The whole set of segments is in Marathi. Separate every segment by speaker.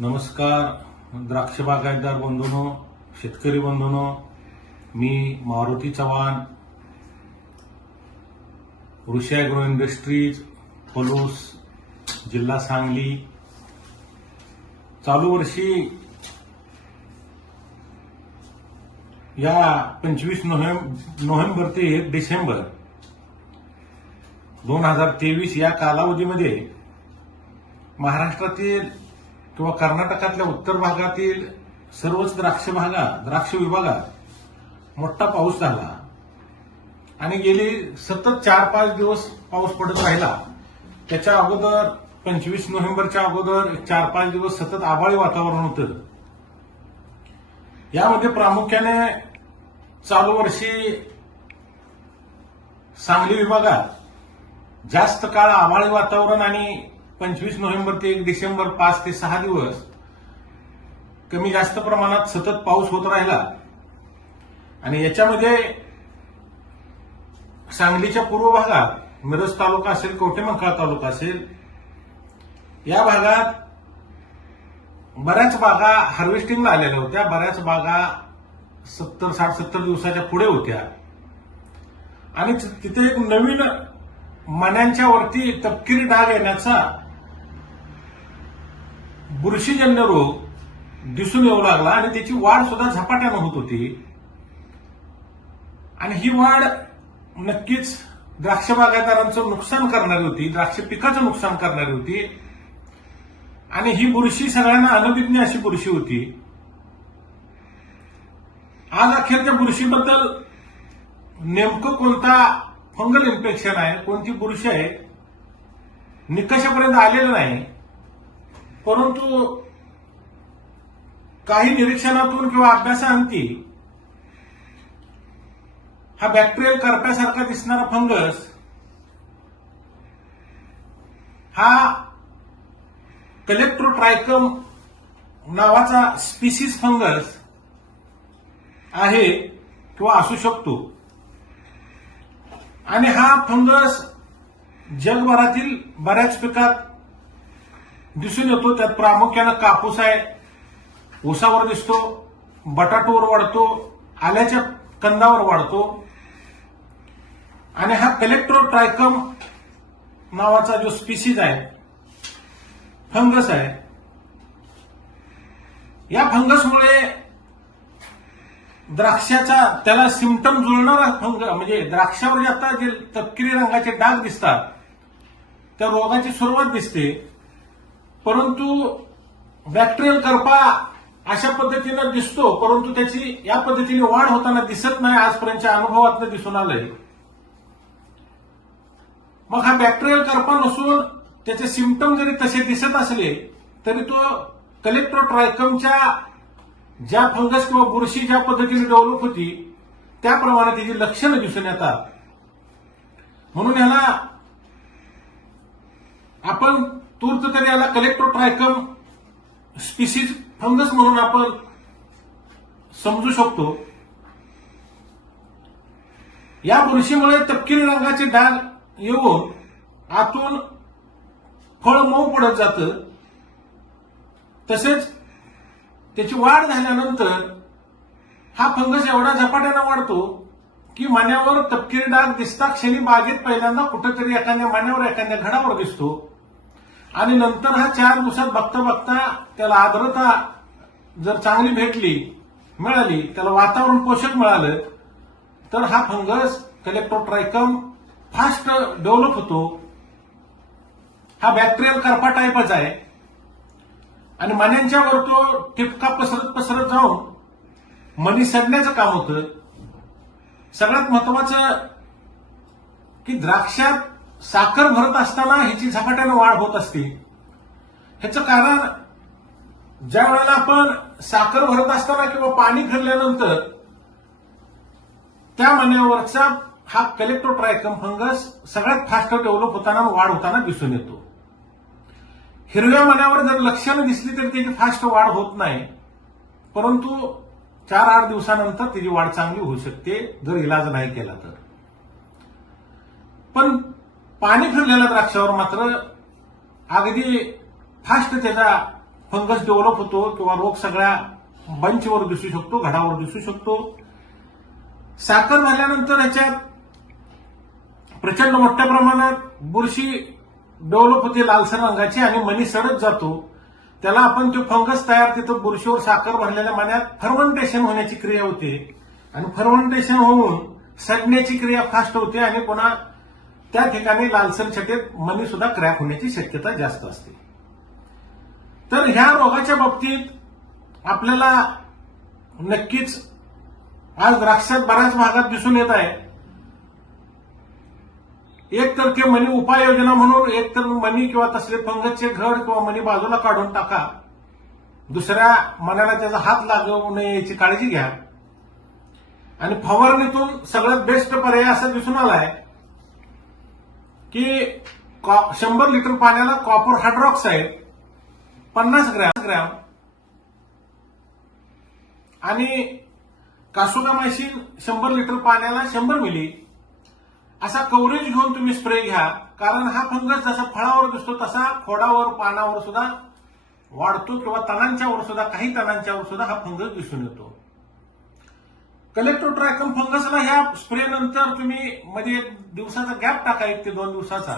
Speaker 1: नमस्कार द्राक्ष बागायतदार बंधूनो शेतकरी बंधूनो मी मारुती चव्हाण ऋषी ॲग्रो इंडस्ट्रीज पलूस जिल्हा सांगली. चालू वर्षी या पंचवीस नोव्हेंब नोव्हेंबर ते एक डिसेंबर दोन हजार तेवीस या कालावधीमध्ये महाराष्ट्रातील किंवा कर्नाटकातल्या उत्तर भागातील सर्वच द्राक्ष भागात द्राक्ष विभागात मोठा पाऊस झाला. आणि गेली सतत चार पाच दिवस पाऊस पडत राहिला. त्याच्या अगोदर पंचवीस नोव्हेंबरच्या अगोदर चार पाच दिवस सतत आभाळी वातावरण होतं. यामध्ये प्रामुख्याने चालू वर्षी सांगली विभागात जास्त काळ आभाळी वातावरण आणि पंचवीस नोव्हेंबर ते एक डिसेंबर पाच ते सहा दिवस कमी जास्त प्रमाणात सतत पाऊस होत राहिला. आणि याच्यामध्ये सांगलीच्या पूर्व भागात मिरज तालुका असेल कवठेमंकाळ तालुका असेल या भागात बऱ्याच बागा हार्वेस्टिंगला आलेल्या होत्या. बऱ्याच बागा सत्तर साठ सत्तर दिवसाच्या पुढे होत्या. आणि तिथे एक नवीन मण्यांच्या वरती तपकिरी डाग येण्याचा बुरशीजन्य रोग दिसून येऊ लागला आणि त्याची वाढ सुद्धा झपाट्यानं होत होती. आणि ही वाढ नक्कीच द्राक्ष बागायतदारांचं नुकसान करणारी होती द्राक्ष पिकाचं नुकसान करणारी होती. आणि ही बुरशी सगळ्यांना अनभिज्ञ अशी बुरशी होती. आज अखेर त्या बुरशीबद्दल नेमकं कोणता फंगल इन्फेक्शन आहे कोणती बुरशी आहे निकषापर्यंत आलेलं नाही. परंतु काही निरीक्षणातून किंवा अभ्यासांती हा बॅक्टेरियल करप्यासारखा दिसणारा फंगस हा कलेक्ट्रोट्रायकम नावाचा स्पीसीज फंगस आहे किंवा असू शकतो. आणि हा फंगस जगभरातील बऱ्याच पिकात दिसून येतो त्यात प्रामुख्यानं कापूस आहे. ऊसावर दिसतो बटाटोवर वाढतो आल्याच्या कंदावर वाढतो. आणि हा कलेक्ट्रोट्रायकम नावाचा जो स्पीसीज आहे फंगस आहे. या फंगसमुळे द्राक्षाचा त्याला सिमटम जुळणारा फंग म्हणजे द्राक्षावर जे आता जे तपकिरी रंगाचे डाग दिसतात त्या रोगाची सुरुवात दिसते. परंतु बॅक्टेरियल करपा अशा पद्धतीनं दिसतो परंतु त्याची या पद्धतीने वाढ होताना दिसत नाही आजपर्यंतच्या अनुभवातनं दिसून आलंय. मग हा बॅक्टेरियल करपा नसून त्याचे सिमटम जरी तसे दिसत असले तरी तो कलेक्ट्रोट्रायकमच्या ज्या फंगस किंवा बुरशी ज्या पद्धतीने डेव्हलप होती त्याप्रमाणे त्याची लक्षणं दिसून येतात. म्हणून ह्याला आपण तूर्त तरी याला कलेक्ट्रोट्रायकम स्पीसीज फंगस म्हणून आपण समजू शकतो. या बुरशीमुळे तपकिरी रंगाचे डाग येऊन आतून फळ मऊ पडत जातं. तसेच त्याची वाढ झाल्यानंतर हा फंगस एवढा झपाट्यानं वाढतो की मान्यावर तपकिरी डाग दिसता क्षणी बागेत पहिल्यांदा कुठेतरी एखाद्या मान्यावर एखाद्या घडावर दिसतो. आणि नंतर हा चार दिवसात बघता बघता त्याला आर्द्रता जर चांगली भेटली मिळाली त्याला वातावरण पोषक मिळालं तर हा फंगस कलेक्ट्रोट्रायकम फास्ट डेव्हलप होतो. हा बॅक्टेरियल करपा टाईपच आहे. आणि मण्यांच्या वर तो ठिपका पसरत पसरत जाऊन मनी सडण्याचं काम होतं. सगळ्यात महत्वाचं की द्राक्षात साखर भरत असताना ह्याची झपाट्यानं वाढ होत असते. ह्याचं कारण ज्या वेळेला आपण साखर भरत असताना किंवा पाणी फिरल्यानंतर त्या मण्यावरचा हा कलेक्ट्रोट्रायकम फंगस सगळ्यात फास्ट डेव्हलप होताना वाढ होताना दिसून येतो. हिरव्या मण्यावर जर लक्षणं दिसली तर त्याची फास्ट वाढ होत नाही. परंतु चार आठ दिवसानंतर त्याची वाढ चांगली होऊ शकते जर इलाज नाही केला तर. पण पाणी फिरलेल्या द्राक्षावर मात्र अगदी फास्ट त्याचा फंगस डेव्हलप होतो किंवा रोग सगळ्या बंचवर दिसू शकतो घडावर दिसू शकतो. साखर झाल्यानंतर ह्याच्यात प्रचंड मोठ्या प्रमाणात बुरशी डेव्हलप होते लालसर रंगाची आणि मनी सडत जातो. त्याला आपण तो फंगस तयार तिथं बुरशीवर साखर भरलेल्या मण्यात फर्मंटेशन होण्याची क्रिया होते. आणि फर्मंटेशन होऊन सडण्याची क्रिया फास्ट होते आणि पुन्हा त्या ठिकाणी लालसर छटेत मनी सुद्धा क्रॅक होण्याची शक्यता जास्त असते. तर ह्या रोगाच्या बाबतीत आपल्याला नक्कीच आज द्राक्षात बऱ्याच भागात दिसून येत आहे. एक तर ते मनी उपाययोजना म्हणून एक तर मनी किंवा तसले फंगसचे घड किंवा मनी बाजूला काढून टाका. दुसऱ्या मनाला त्याचा हात लागू नये याची काळजी घ्या. आणि फवारणीतून सगळ्यात बेस्ट पर्याय असा दिसून आलाय आहे कॉ- शंभर लिटर पाण्याला कॉपर हायड्रॉक्साईड पन्नास ग्रॅम ग्रॅम. आणि कासुनामायसिन शंभर लिटर पाण्याला शंभर मिली. असा कव्हरेज घेऊन तुम्ही स्प्रे घ्या. कारण हा फंगस जसा फळावर दिसतो तसा खोडावर पानावर सुद्धा वाढतो किंवा तणांच्यावर सुद्धा काही तणांच्यावर सुद्धा हा फंगस दिसून येतो. कलेक्टोट्रायकम फंगसला ह्या स्प्रे नंतर तुम्ही म्हणजे एक दिवसाचा गॅप टाका एक ते दोन दिवसाचा.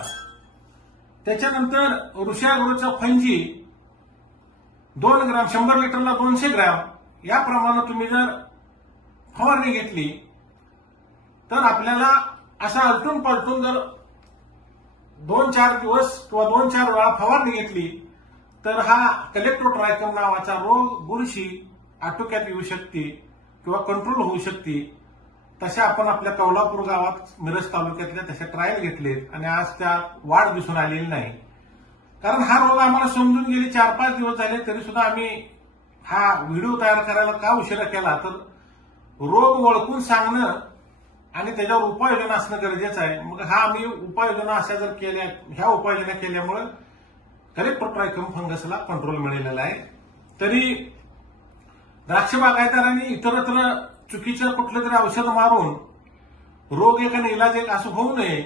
Speaker 1: त्याच्यानंतर ऋषागृहचा फंजी दोन ग्रॅम शंभर लिटरला दोनशे ग्रॅम याप्रमाणे तुम्ही जर फवारणी घेतली तर आपल्याला असा अलटून पलटून जर दोन चार दिवस किंवा दोन चार वेळा फवारणी घेतली तर हा कलेक्ट्रोट्रायकम नावाचा रोग बुरशी आटोक्यात येऊ शकते. किंवा कंट्रोल होऊ शकते. तशा आपण आपल्या कौलापूर गावात मिरज तालुक्यातल्या तशा ट्रायल घेतलेत आणि आज त्या वाढ दिसून आलेली नाही. कारण हा रोग आम्हाला समजून गेले चार पाच दिवस झाले तरी सुद्धा आम्ही हा व्हिडिओ तयार करायला का उशिरा केला? तर रोग ओळखून सांगणं आणि त्याच्यावर उपाययोजना असणं गरजेचं आहे. मग हा आम्ही उपाययोजना अशा जर केल्या ह्या उपाययोजना केल्यामुळे कलेक्टोट्रायकम फंगसला कंट्रोल मिळालेला आहे. तरी द्राक्ष बागायतदारांनी इतरत्र चुकीचं कुठलं तरी औषध मारून रोग एक आणि इलाज एक असं होऊ नये.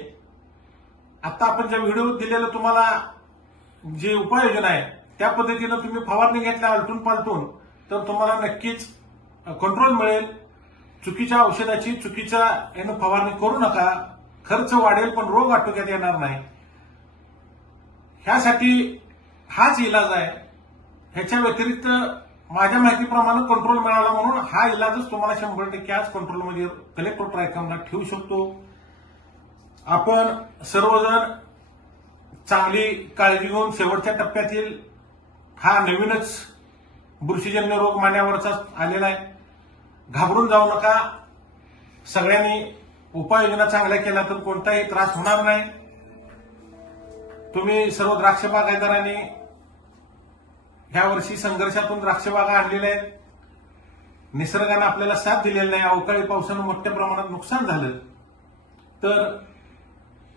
Speaker 1: आता आपण ज्या व्हिडिओ दिलेलं तुम्हाला जे उपाययोजना आहे त्या पद्धतीनं तुम्ही फवारणी घेतल्या आलटून पालटून तर तुम्हाला नक्कीच कंट्रोल मिळेल. चुकीच्या औषधाची चुकीच्या यानं फवारणी करू नका. खर्च वाढेल पण रोग आटोक्यात येणार नाही. ह्यासाठी हाच इलाज आहे. ह्याच्या व्यतिरिक्त माझ्या माहितीप्रमाणे कंट्रोल मिळाला म्हणून हा इलाजच तुम्हाला शंभर टक्के आज कंट्रोलमध्ये कलेक्टोट्रायकमला ठेवू शकतो. आपण सर्वजण चांगली काळजी घेऊन शेवटच्या टप्प्यातील हा नवीनच बुरशीजन्य रोग मान्यावरचा आलेला आहे. घाबरून जाऊ नका. सगळ्यांनी उपाययोजना चांगल्या केल्या तर कोणताही त्रास होणार नाही. तुम्ही सर्व द्राक्ष बागायदारांनी ह्या वर्षी संघर्षातून द्राक्ष बागा आणलेल्या आहेत. निसर्गानं आपल्याला साथ दिलेला नाही. अवकाळी पावसानं मोठ्या प्रमाणात नुकसान झालं. तर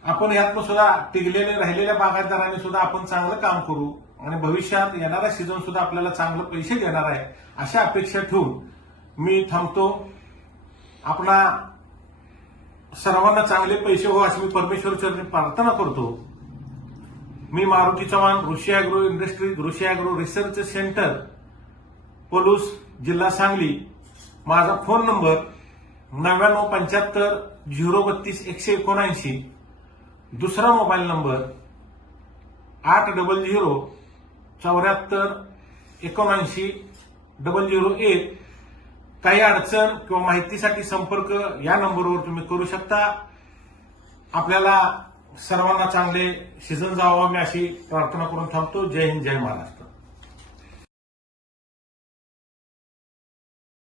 Speaker 1: आपण यातनं सुद्धा टिकलेले राहिलेल्या बागायतदारांनी सुद्धा आपण चांगलं काम करू आणि भविष्यात येणारा सीझन सुद्धा आपल्याला चांगलं पैसे देणार आहे अशा अपेक्षा ठेवून मी थांबतो. आपला सर्वांना चांगले पैसे हो अशी मी परमेश्वर चरणी प्रार्थना करतो. मी Maruti Chavan Rishi agro industry Rishi agro research centre Palus जिल्हा सांगली. माझा फोन नंबर नव्याण्णव पंच्याहत्तर झिरो बत्तीस एकशे एकोणऐंशी. दुसरा मोबाईल नंबर आठ डबल झिरो चौऱ्याहत्तर एकोणऐंशी डबल झिरो एक. काही अडचण किंवा माहितीसाठी संपर्क या नंबरवर तुम्ही करू शकता. आपल्याला सर्वांना चांगले सीझन जावं मी अशी प्रार्थना करून थांबतो. जय हिंद जय महाराष्ट्र.